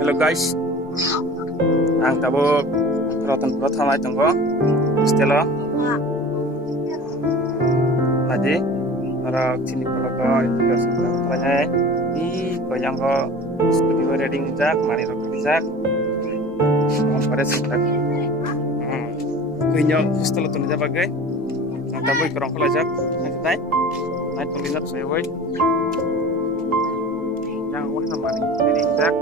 Hello guys, ang tabo protham ay tunggo stelo nadi para sini palaga investigasi tanya di bayang ko studio reading jak mani ro jak pada sitak kuinyo stelo tun ja bagai ang tabo ikrong kala jak nanti naik tulisan saya boy yang wah mani reading jak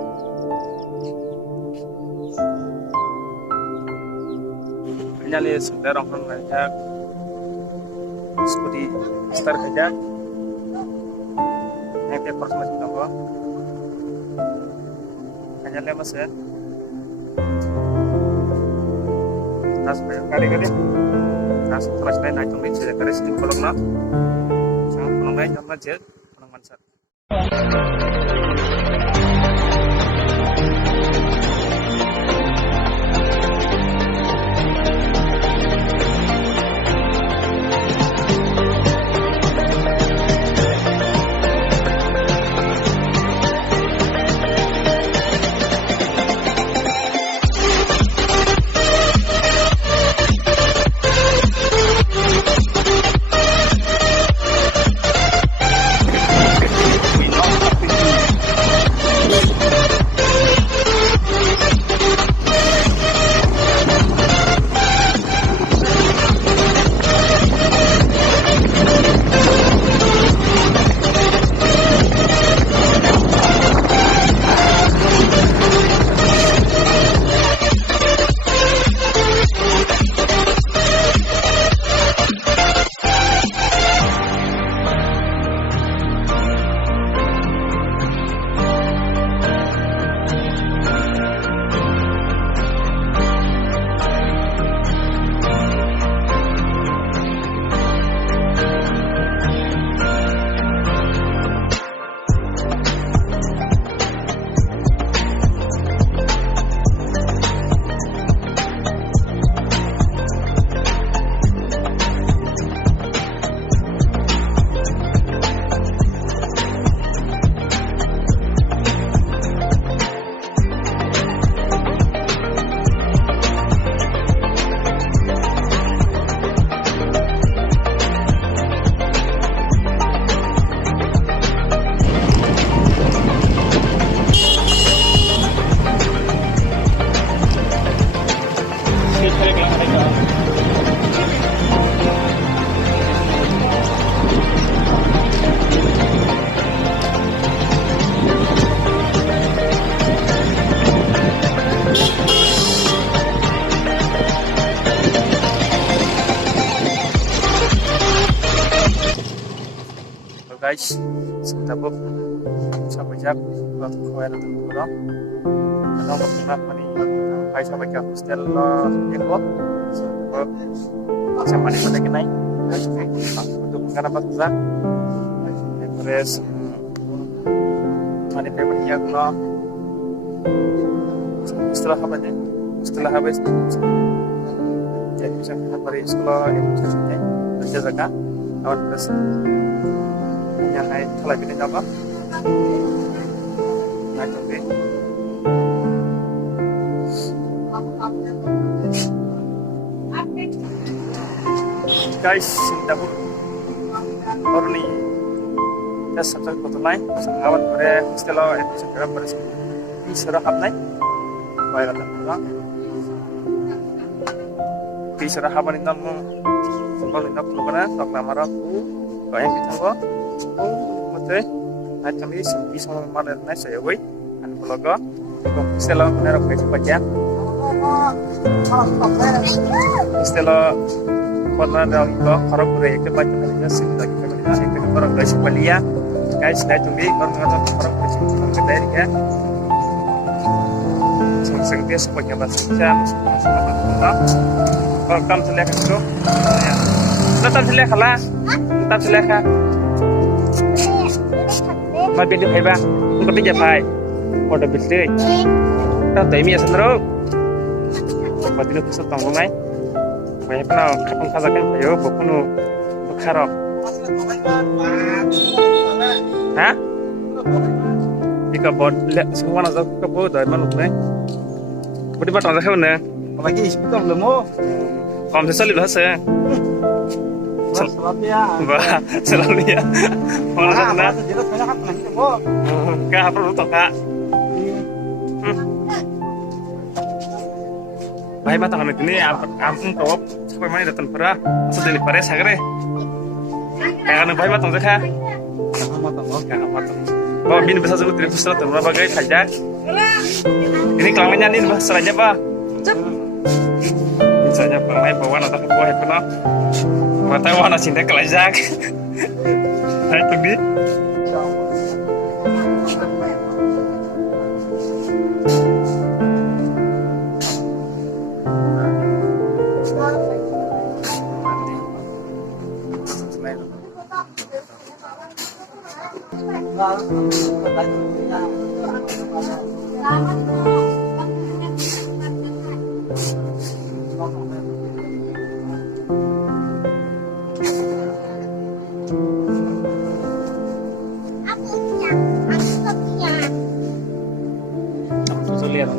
nyali sebentar orang ngajak studi start kerja nanti course masih tunggu nyali mas ya tas kali tas terus naik tunggu saya kerja di kolong na sangat kolong naik jangan jet kolong mansar. Guys, sebentar bu, sampai jak, waktu kawin atau kurang, nomor kenapa mani, kai sampai ke hostel lo, ekor, sebentar mani pada kenai, untuk kenapa tak, terus mani paymentnya lo, setelah habis, jadi bisa hari sekolah itu sesuatu, kerja jaga, awan terus. Yang naik kalau ini apa? Naik tapi guys, dapat orang ni dah sampai kota lain, awan pada setelah itu segera bersih. Ini serah apa naik? Baiklah teman-teman. Di serah apa ni namu? Sebab ini nak keluar, tak lama aku, bayang kita apa? Mate, naik kami bisa memandai naik saya wei, anu keluarga, setelah menaruh kerja pajak, setelah pernah dah itu orang kerja pajak kerja lagi kerja sekitar orang kerja palia, guys naik kami orang kerja dari ya, sang dia sebagai bahasa jam, welcome to Lekah tu, datang to Lekah lah, datang to Lekah. Mai bin được hay ba không có biết giờ phải còn đặc biệt tươi tao thấy mía sân rồi mà tin được sắp tổng không này mày nào không khai ra cái phải bố con nó khai rồi hả Ika bod le semua nak ke bod dah mana ni? Budi batang dah kan? Lagi ispitong lemo. Kamu sesali dah saya. Salat ya. Bah, selalu ya. Mana sana? Jelas banyak kan nanti mo. Kah apa lu tak kak? Baik batang ini ampun kau sampai mana datang pera? Asal dari pera sagre. Kayak baik batang tu kah? Kayak batang. Bawa bin besar juga dari pusat terus bagai kajak. Ini kelangannya nih bah seranya bah. Misalnya pelai bawa atau buah itu noh. Mata warna cinta kelajak. Hai tunggu. Lihat.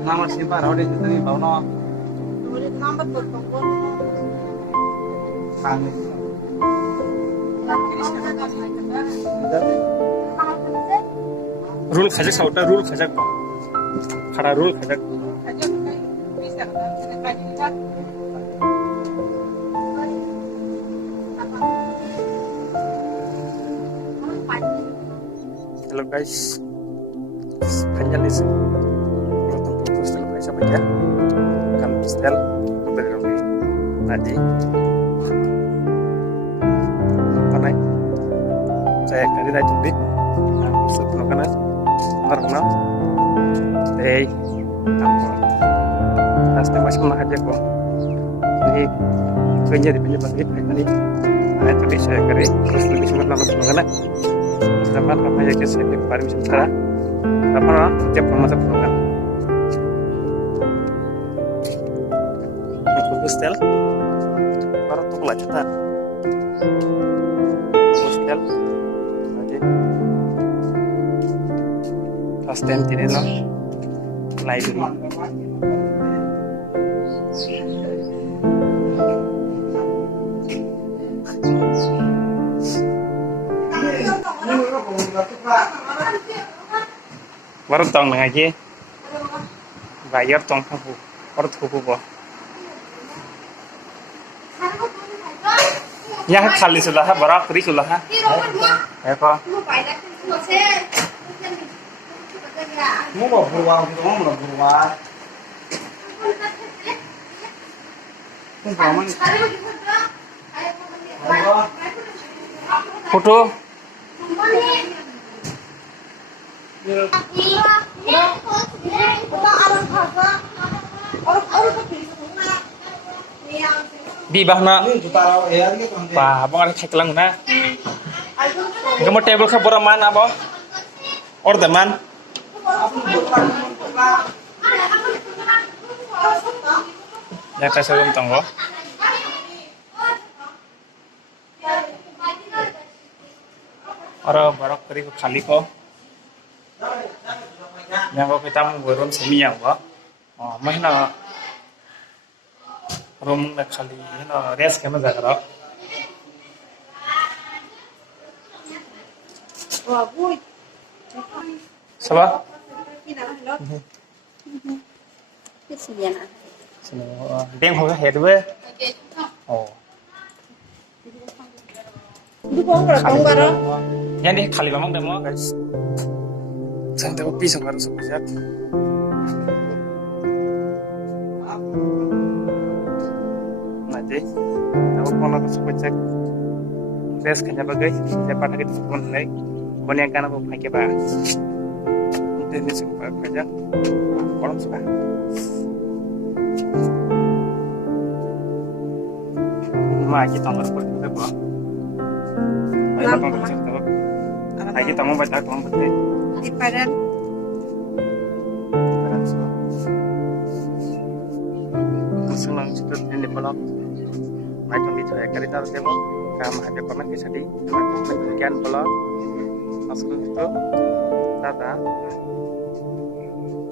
Nama simpan awak itu ni bau no. Nama bertongkol. Kami. Rule khajak sauta rule khajak ko. Khara rule khajak. Hello guys. Finally sih. Hostel kaisa baca. Kan hostel berarti tadi. Panai. Saya kali dah tunggu. Sebelum kana marna. Hey. Pasti masih mana aja kok. Ini kerja di penyebab ini. Nah itu saya kari. Terus lebih sempat nama kana. Sama apa ya kes ini baru bisa. Apa lah? Tiap masa kan. Hostel baru tuh lah cerita hostel aja first time tidak no library baru tong lagi bayar tong kamu baru tuh boh yang खाली सुला है बड़ा करी सुला है को Mu mau beruang itu mau beruang. Photo di bahna pa abang ada cek lang na kamu table ka bora man abo or the man ya ka sa room tanggo ora barak kari ko khali ko yang ko kita mau room semi yang ba mahina room na khali na rest kama jaga Saba? Đen hồi hết với. Ồ. Yang di kali memang demo guys. Santai kopi sama harus siap. Nanti aku mau langsung cek. Tes kanya bagai siapa nak kita pun naik. Yang kan aku pakai bah. Ini suka kerja orang suka cuma kita tambah seperti itu apa? Ayo tambah seperti itu. Ayo kita mau baca tambah seperti itu. Di Padang. Senang sekali ini belum. Macam itu saya kali tahu saya mau. Kamu ada komen ke tadi. Macam sekian belum. Masuk itu. Tata.